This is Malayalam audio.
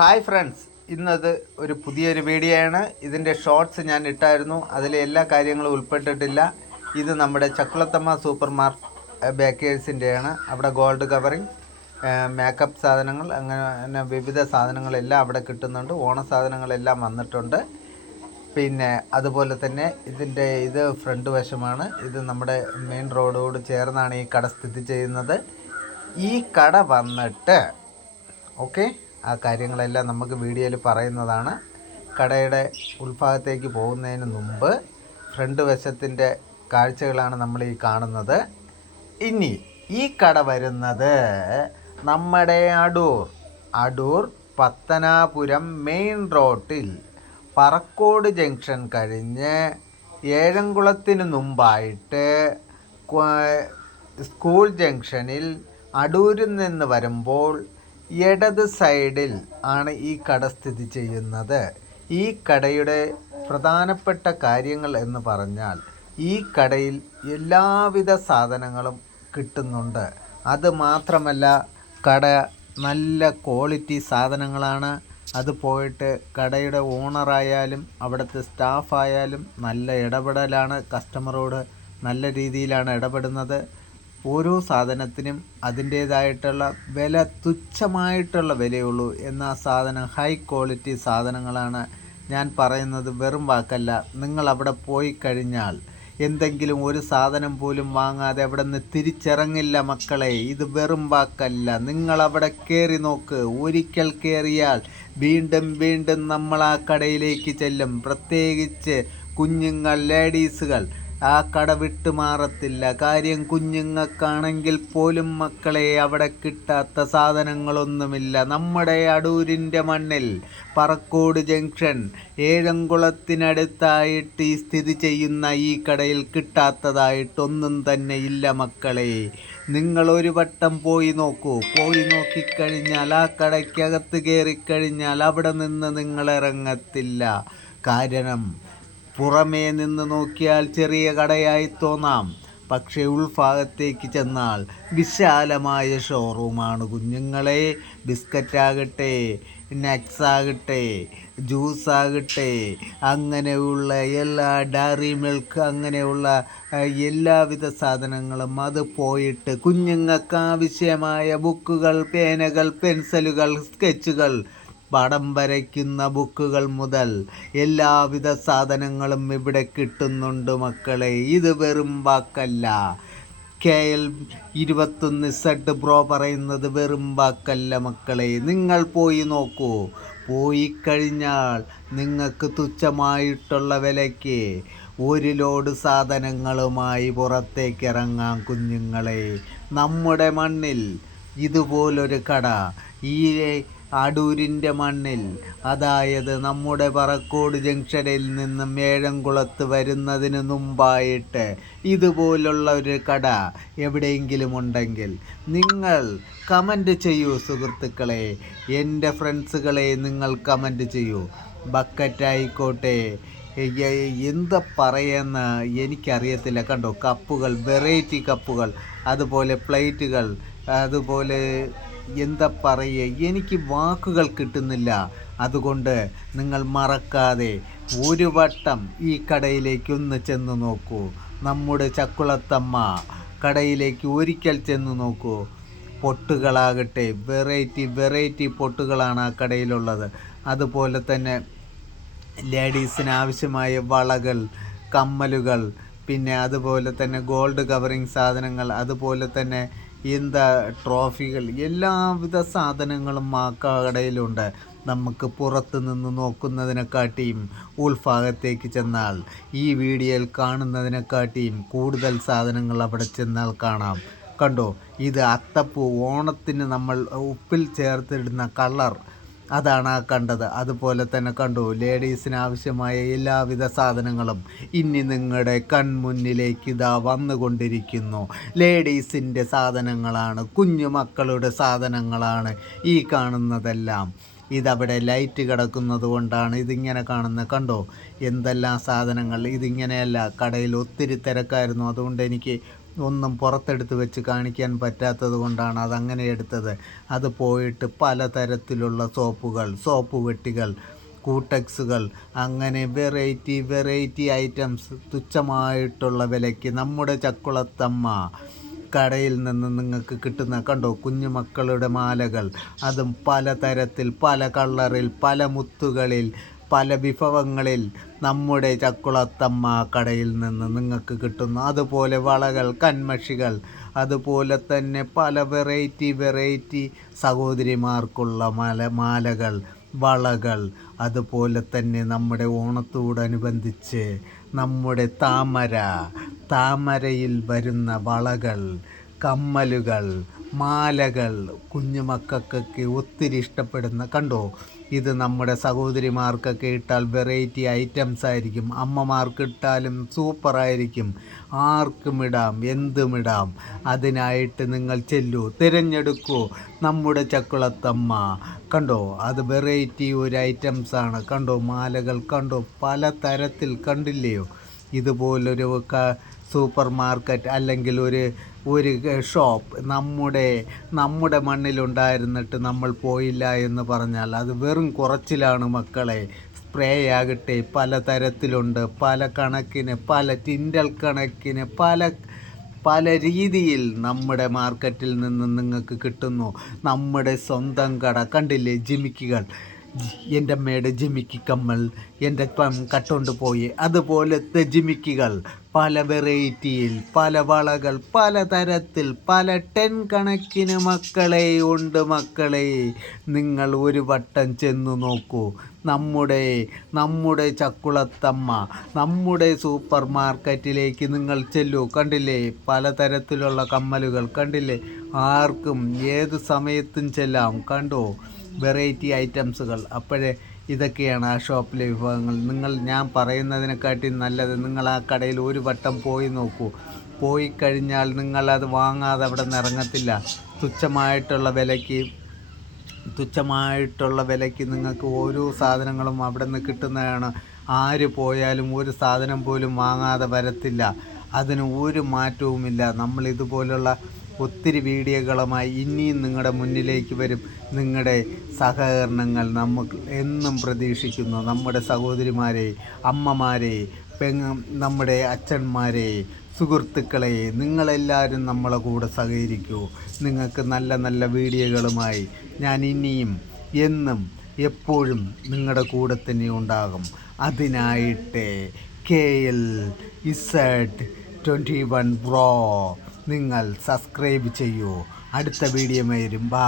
ഹായ് ഫ്രണ്ട്സ്, ഇന്നത് ഒരു പുതിയൊരു വീഡിയോ ആണ്. ഇതിൻ്റെ ഷോർട്സ് ഞാൻ ഇട്ടായിരുന്നു. അതിലെ എല്ലാ കാര്യങ്ങളും ഉൾപ്പെട്ടിട്ടില്ല. ഇത് നമ്മുടെ ചക്കുളത്തമ്മ സൂപ്പർ ബേക്കേഴ്സിൻ്റെയാണ്. അവിടെ ഗോൾഡ് കവറിങ്, മേക്കപ്പ് സാധനങ്ങൾ, അങ്ങനെ വിവിധ സാധനങ്ങളെല്ലാം അവിടെ കിട്ടുന്നുണ്ട്. ഓണ സാധനങ്ങളെല്ലാം വന്നിട്ടുണ്ട്. പിന്നെ അതുപോലെ തന്നെ ഇത് ഫ്രണ്ട് വശമാണ്. ഇത് നമ്മുടെ മെയിൻ റോഡോട് ചേർന്നാണ് ഈ കട സ്ഥിതി ചെയ്യുന്നത്. ഈ കട വന്നിട്ട് ഓക്കെ, ആ കാര്യങ്ങളെല്ലാം നമുക്ക് വീഡിയോയിൽ പറയുന്നതാണ്. കടയുടെ ഉൾഭാഗത്തേക്ക് പോകുന്നതിന് മുമ്പ് ഫ്രണ്ട് വശത്തിൻ്റെ കാഴ്ചകളാണ് നമ്മൾ ഈ കാണുന്നത്. ഇനി ഈ കട വരുന്നത് നമ്മുടെ അടൂർ പത്തനാപുരം മെയിൻ റോഡിൽ പറക്കോട് ജംഗ്ഷൻ കഴിഞ്ഞ് ഏഴംകുളത്തിന് മുമ്പായിട്ട് സ്കൂൾ ജംഗ്ഷനിൽ അടൂരിൽ നിന്ന് വരുമ്പോൾ ഇടത് സൈഡിൽ ആണ് ഈ കട സ്ഥിതി ചെയ്യുന്നത്. ഈ കടയുടെ പ്രധാനപ്പെട്ട കാര്യങ്ങൾ എന്ന് പറഞ്ഞാൽ ഈ കടയിൽ എല്ലാവിധ സാധനങ്ങളും കിട്ടുന്നുണ്ട്. അത് മാത്രമല്ല, കട നല്ല ക്വാളിറ്റി സാധനങ്ങളാണ്. അത് പോയിട്ട് കടയുടെ ഓണറായാലും അവിടുത്തെ സ്റ്റാഫായാലും നല്ല ഇടപെടലാണ്. കസ്റ്റമറോട് നല്ല രീതിയിലാണ് ഇടപെടുന്നത്. ഓരോ സാധനത്തിനും അതിൻ്റേതായിട്ടുള്ള വില, തുച്ഛമായിട്ടുള്ള വിലയുള്ളൂ. എന്നാൽ സാധനം ഹൈ ക്വാളിറ്റി സാധനങ്ങളാണ്. ഞാൻ പറയുന്നത് വെറും വാക്കല്ല. നിങ്ങൾ അവിടെ പോയി കഴിഞ്ഞാൽ എന്തെങ്കിലും ഒരു സാധനം പോലും വാങ്ങാതെ അവിടെ നിന്ന് തിരിച്ചിറങ്ങില്ല മക്കളെ. ഇത് വെറും വാക്കല്ല. നിങ്ങളവിടെ കയറി നോക്ക്. ഒരിക്കൽ കയറിയാൽ വീണ്ടും വീണ്ടും നമ്മൾ ആ കടയിലേക്ക് ചെല്ലും. പ്രത്യേകിച്ച് കുഞ്ഞുങ്ങൾ, ലേഡീസുകൾ ആ കട വിട്ടു മാറത്തില്ല. കാര്യം, കുഞ്ഞുങ്ങൾക്കാണെങ്കിൽ പോലും മക്കളെ അവിടെ കിട്ടാത്ത സാധനങ്ങളൊന്നുമില്ല. നമ്മുടെ അടൂരിൻ്റെ മണ്ണിൽ പറക്കോട് ജംഗ്ഷൻ ഏഴംകുളത്തിനടുത്തായിട്ട് ഈ സ്ഥിതി ചെയ്യുന്ന ഈ കടയിൽ കിട്ടാത്തതായിട്ടൊന്നും തന്നെ ഇല്ല മക്കളെ. നിങ്ങൾ ഒരു വട്ടം പോയി നോക്കൂ. പോയി നോക്കിക്കഴിഞ്ഞാൽ, ആ കടയ്ക്കകത്ത് കയറിക്കഴിഞ്ഞാൽ അവിടെ നിന്ന് നിങ്ങൾ ഇറങ്ങത്തില്ല. കാരണം പുറമേ നിന്ന് നോക്കിയാൽ ചെറിയ കടയായി തോന്നാം. പക്ഷേ ഉൾഭാഗത്തേക്ക് ചെന്നാൽ വിശാലമായ ഷോറൂമാണ് കുഞ്ഞുങ്ങളെ. ബിസ്ക്കറ്റാകട്ടെ, നട്ട്സാകട്ടെ, ജ്യൂസാകട്ടെ, അങ്ങനെയുള്ള എല്ലാ ഡയറി മിൽക്ക്, അങ്ങനെയുള്ള എല്ലാവിധ സാധനങ്ങളും അത് പോയിട്ട് കുഞ്ഞുങ്ങൾക്ക് ആവശ്യമായ ബുക്കുകൾ, പേനകൾ, പെൻസിലുകൾ, സ്കെച്ചുകൾ, പടം വരയ്ക്കുന്ന ബുക്കുകൾ മുതൽ എല്ലാവിധ സാധനങ്ങളും ഇവിടെ കിട്ടുന്നുണ്ട് മക്കളെ. ഇത് വെറും വാക്കല്ല. KL 21Z ബ്രോ പറയുന്നത് വെറും വാക്കല്ല മക്കളെ. നിങ്ങൾ പോയി നോക്കൂ. പോയി കഴിഞ്ഞാൽ നിങ്ങൾക്ക് തുച്ഛമായിട്ടുള്ള വിലയ്ക്ക് ഒരു ലോഡ് സാധനങ്ങളുമായി പുറത്തേക്ക് ഇറങ്ങാം കുഞ്ഞുങ്ങളെ. നമ്മുടെ മണ്ണിൽ ഇതുപോലൊരു കട ഈ അടൂരിൻ്റെ മണ്ണിൽ, അതായത് നമ്മുടെ പറക്കോട് ജംഗ്ഷനിൽ നിന്നും ഏഴംകുളത്ത് വരുന്നതിന് മുമ്പായിട്ട് ഇതുപോലുള്ള ഒരു കട എവിടെയെങ്കിലും ഉണ്ടെങ്കിൽ നിങ്ങൾ കമൻറ്റ് ചെയ്യൂ സുഹൃത്തുക്കളെ. എൻ്റെ ഫ്രണ്ട്സുകളെ, നിങ്ങൾ കമൻറ്റ് ചെയ്യൂ. ബക്കറ്റായിക്കോട്ടെ, എന്താ പറയുന്ന എനിക്കറിയത്തില്ല. കണ്ടോ, കപ്പുകൾ, വെറൈറ്റി കപ്പുകൾ, അതുപോലെ പ്ലേറ്റുകൾ, അതുപോലെ എന്താ പറയുക, എനിക്ക് വാക്കുകൾ കിട്ടുന്നില്ല. അതുകൊണ്ട് നിങ്ങൾ മറക്കാതെ ഒരു വട്ടം ഈ കടയിലേക്ക് ഒന്ന് ചെന്ന് നോക്കൂ. നമ്മുടെ ചക്കുളത്തമ്മ കടയിലേക്ക് ഒരിക്കൽ ചെന്ന് നോക്കൂ. പൊട്ടുകളാകട്ടെ, വെറൈറ്റി പൊട്ടുകളാണ് ആ കടയിലുള്ളത്. അതുപോലെ തന്നെ ലേഡീസിന് ആവശ്യമായ വളകൾ, കമ്മലുകൾ, പിന്നെ അതുപോലെ തന്നെ ഗോൾഡ് കവറിങ് സാധനങ്ങൾ, അതുപോലെ തന്നെ ട്രോഫികൾ, എല്ലാവിധ സാധനങ്ങളും ആ കടയിലുണ്ട്. നമുക്ക് പുറത്ത് നിന്ന് നോക്കുന്നതിനെക്കാട്ടിയും ഉൾഭാഗത്തേക്ക് ചെന്നാൽ, ഈ വീഡിയോയിൽ കാണുന്നതിനെക്കാട്ടിയും കൂടുതൽ സാധനങ്ങൾ അവിടെ ചെന്നാൽ കാണാം. കണ്ടോ, ഇത് അത്തപ്പൂ, ഓണത്തിന് നമ്മൾ ഉപ്പിൽ ചേർത്തിടുന്ന കളർ, അതാണ് ആ കണ്ടത്. അതുപോലെ തന്നെ കണ്ടു, ലേഡീസിന് ആവശ്യമായ എല്ലാവിധ സാധനങ്ങളും ഇനി നിങ്ങളുടെ കൺമുന്നിലേക്ക് ഇതാ വന്നുകൊണ്ടിരിക്കുന്നു. ലേഡീസിൻ്റെ സാധനങ്ങളാണ്, കുഞ്ഞുമക്കളുടെ സാധനങ്ങളാണ് ഈ കാണുന്നതെല്ലാം. ഇതവിടെ ലൈറ്റ് കിടക്കുന്നത് കൊണ്ടാണ് ഇതിങ്ങനെ കാണുന്നത്. കണ്ടോ എന്തെല്ലാം സാധനങ്ങൾ. ഇതിങ്ങനെയല്ല, കടയിൽ ഒത്തിരി തിരക്കായിരുന്നു. അതുകൊണ്ട് എനിക്ക് ഒന്നും പുറത്തെടുത്ത് വെച്ച് കാണിക്കാൻ പറ്റാത്തത് കൊണ്ടാണ് അതങ്ങനെ എടുത്തത്. അത് പോയിട്ട് പലതരത്തിലുള്ള സോപ്പുകൾ, സോപ്പ് വെട്ടികൾ, കൂട്ടക്സുകൾ, അങ്ങനെ വെറൈറ്റി ഐറ്റംസ് തുച്ഛമായിട്ടുള്ള വിലയ്ക്ക് നമ്മുടെ ചക്കുളത്തമ്മ കടയിൽ നിന്ന് നിങ്ങൾക്ക് കിട്ടുന്ന കണ്ടോ കുഞ്ഞുമക്കളുടെ മാലകൾ, അതും പലതരത്തിൽ, പല കളറിൽ, പല മുത്തുകളിൽ, പല വിഭവങ്ങളിൽ നമ്മുടെ ചക്കുളത്തമ്മ കടയിൽ നിന്ന് നിങ്ങൾക്ക് കിട്ടുന്നു. അതുപോലെ വളകൾ, കൺമഷികൾ, അതുപോലെ തന്നെ പല വെറൈറ്റി സഹോദരിമാർക്കുള്ള മാലകൾ, വളകൾ, അതുപോലെ തന്നെ നമ്മുടെ ഓണത്തോടനുബന്ധിച്ച് നമ്മുടെ താമരയിൽ വരുന്ന വളകൾ, കമ്മലുകൾ, മാലകൾ കുഞ്ഞുമക്കൾക്കൊക്കെ ഒത്തിരി ഇഷ്ടപ്പെടുന്ന കണ്ടോ. ഇത് നമ്മുടെ സഹോദരിമാർക്കൊക്കെ ഇട്ടാൽ വെറൈറ്റി ഐറ്റംസ് ആയിരിക്കും. അമ്മമാർക്ക് ഇട്ടാലും സൂപ്പറായിരിക്കും. ആർക്കും ഇടാം, എന്തുമിടാം. അതിനായിട്ട് നിങ്ങൾ ചെല്ലൂ, തിരഞ്ഞെടുക്കൂ നമ്മുടെ ചക്കുളത്തമ്മ. കണ്ടോ, അത് വെറൈറ്റി ഒരു ഐറ്റംസാണ്. കണ്ടോ മാലകൾ, കണ്ടോ പല തരത്തിൽ, കണ്ടില്ലയോ. ഇതുപോലൊരു സൂപ്പർ മാർക്കറ്റ് അല്ലെങ്കിൽ ഒരു ഷോപ്പ് നമ്മുടെ മണ്ണിലുണ്ടായിരുന്നിട്ട് നമ്മൾ പോയില്ല എന്ന് പറഞ്ഞാൽ അത് വെറും കുറച്ചിലാണ് മക്കളെ. സ്പ്രേ ആകട്ടെ പലതരത്തിലുണ്ട്, പല കണക്കിന്, പല ടിൻഡൽ കണക്കിന്, പല രീതിയിൽ നമ്മുടെ മാർക്കറ്റിൽ നിന്ന് നിങ്ങൾക്ക് കിട്ടുന്നു. നമ്മുടെ സ്വന്തം കട കണ്ടില്ലേ, ജിമിക്കുകൾ, എൻ്റെ അമ്മയുടെ ജിമിക്കി കമ്മൽ എൻ്റെ കട്ടുകൊണ്ട് പോയി അതുപോലത്തെ ജിമിക്കുകൾ, പല വെറൈറ്റിയിൽ, പല വളകൾ, പലതരത്തിൽ, പല 10 കണക്കിന് മക്കളെ ഉണ്ട്. മക്കളെ നിങ്ങൾ ഒരു വട്ടം ചെന്നു നോക്കൂ. നമ്മുടെ ചക്കുളത്തമ്മ, നമ്മുടെ സൂപ്പർ മാർക്കറ്റിലേക്ക് നിങ്ങൾ ചെല്ലൂ. കണ്ടില്ലേ പലതരത്തിലുള്ള കമ്മലുകൾ, കണ്ടില്ലേ, ആർക്കും ഏത് സമയത്തും ചെല്ലാം. കണ്ടോ വെറൈറ്റി ഐറ്റംസുകൾ. അപ്പോഴേ ഇതൊക്കെയാണ് ആ ഷോപ്പിലെ വിഭവങ്ങൾ. ഞാൻ പറയുന്നതിനെക്കാട്ടി നല്ലത് നിങ്ങൾ ആ കടയിൽ ഒരു വട്ടം പോയി നോക്കൂ. പോയി കഴിഞ്ഞാൽ നിങ്ങളത് വാങ്ങാതെ അവിടെ നിന്ന് ഇറങ്ങത്തില്ല. തുച്ഛമായിട്ടുള്ള വിലയ്ക്ക് നിങ്ങൾക്ക് ഓരോ സാധനങ്ങളും അവിടെ നിന്ന് കിട്ടുന്നതാണ്. ആര് പോയാലും ഒരു സാധനം പോലും വാങ്ങാതെ വരത്തില്ല. അതിന് ഒരു മാറ്റവുമില്ല. നമ്മൾ ഇതുപോലുള്ള ഒത്തിരി വീഡിയോകളുമായി ഇനിയും നിങ്ങളുടെ മുന്നിലേക്ക് വരും. നിങ്ങളുടെ സഹകരണങ്ങൾ നമുക്ക് എന്നും പ്രതീക്ഷിക്കുന്നു. നമ്മുടെ സഹോദരിമാരെ, അമ്മമാരെ, നമ്മുടെ അച്ഛന്മാരെ, സുഹൃത്തുക്കളെ, നിങ്ങളെല്ലാവരും നമ്മളെ കൂടെ സഹകരിക്കൂ. നിങ്ങൾക്ക് നല്ല വീഡിയോകളുമായി ഞാൻ ഇനിയും എന്നും എപ്പോഴും നിങ്ങളുടെ കൂടെ തന്നെ ഉണ്ടാകും. അതിനായിട്ട് KLZ21 ബ്രോ നിങ്ങൾ സബ്സ്ക്രൈബ് ചെയ്യൂ. അടുത്ത വീഡിയോ വരും. ബൈ.